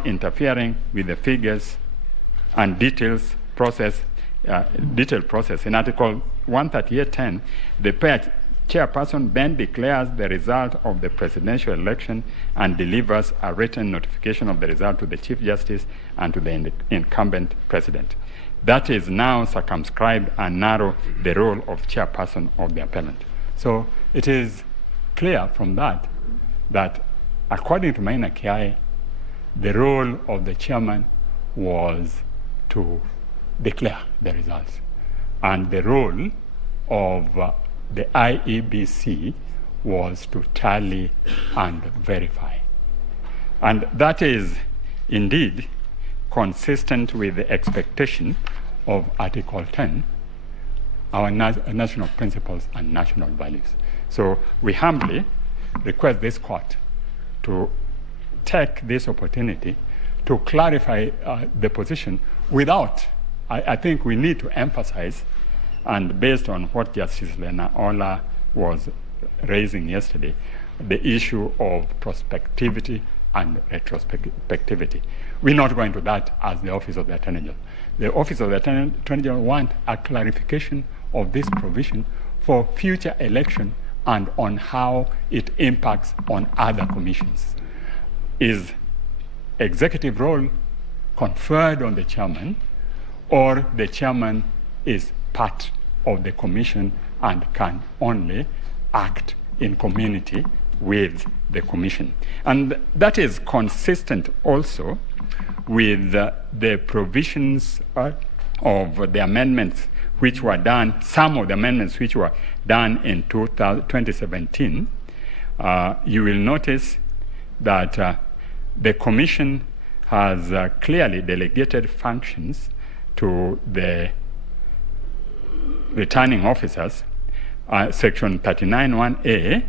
without interfering with the figures and detailed process. In Article 138.10, the chairperson then declares the result of the presidential election and delivers a written notification of the result to the Chief Justice and to the incumbent president. That is now circumscribed and narrow the role of chairperson of the appellant. So it is clear from that according to Maina Kiai, the role of the chairman was to declare the results, and the role of the Iebc was to tally and verify. And that is indeed consistent with the expectation of Article 10, our national principles and national values. So we humbly request this court to take this opportunity to clarify the position without, I think we need to emphasize, and based on what Justice Lena Ola was raising yesterday, the issue of prospectivity and retrospectivity. We're not going to that as the Office of the Attorney General. The Office of the Attorney General wants a clarification of this provision for future election and on how it impacts on other commissions. Is executive role conferred on the chairman, or the chairman is part of the commission and can only act in community with the commission? And that is consistent also with the provisions of the amendments which were done, some of the amendments which were done in 2017. You will notice that the commission has clearly delegated functions to the returning officers. Section 39(1)(a)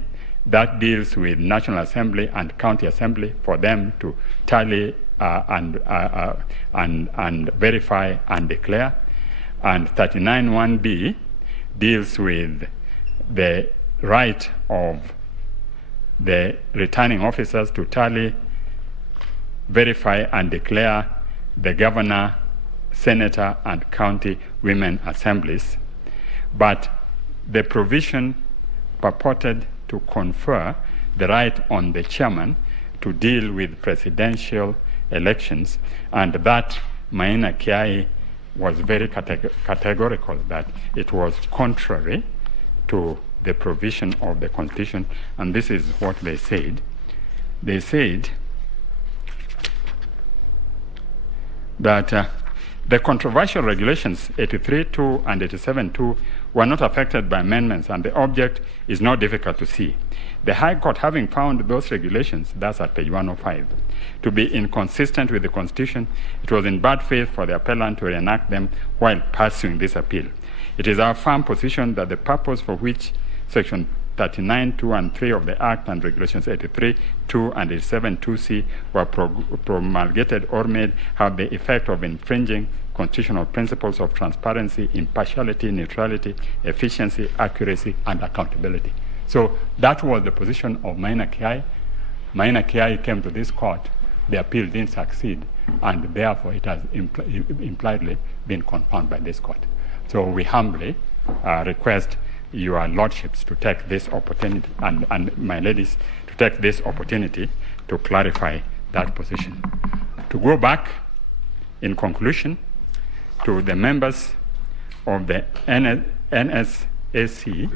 that deals with National Assembly and County Assembly for them to tally and verify and declare. And 39(1)(b) deals with the right of the returning officers to tally, verify and declare the governor, senator, and county women assemblies. But the provision purported to confer the right on the chairman to deal with presidential elections, and that Maina Kiai was very categorical that it was contrary to the provision of the Constitution, and this is what they said. They said that the controversial regulations 83.2 and 87.2 were not affected by amendments, and the object is not difficult to see. The High Court, having found those regulations, that's at page 105, to be inconsistent with the Constitution, it was in bad faith for the appellant to reenact them while pursuing this appeal. It is our firm position that the purpose for which Section 39(2) and 3 of the Act and Regulations 83.2 and 87.2c were promulgated or made have the effect of infringing constitutional principles of transparency, impartiality, neutrality, efficiency, accuracy, and accountability. So that was the position of Maina Kiai. Maina Kiai came to this court. The appeal didn't succeed, and therefore it has impliedly been confirmed by this court. So we humbly request your lordships to take this opportunity, and my ladies, to take this opportunity to clarify that position. To go back, in conclusion, to the members of the NSAC,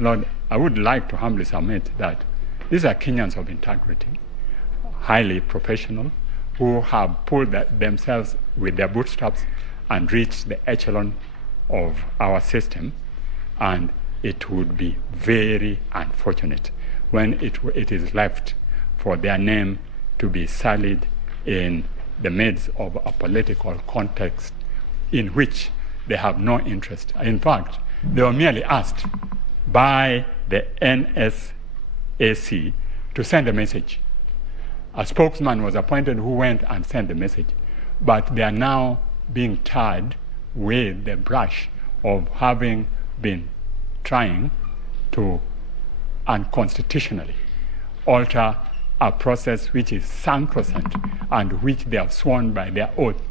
Lord, I would like to humbly submit that these are Kenyans of integrity, highly professional, who have pulled themselves with their bootstraps and reached the echelon of our system, and it would be very unfortunate when it is left for their name to be sullied in the midst of a political context in which they have no interest. In fact, they were merely asked by the NSAC to send a message. A spokesman was appointed who went and sent the message, but they are now being tarred with the brush of having been trying to unconstitutionally alter a process which is sacrosanct and which they have sworn by their oath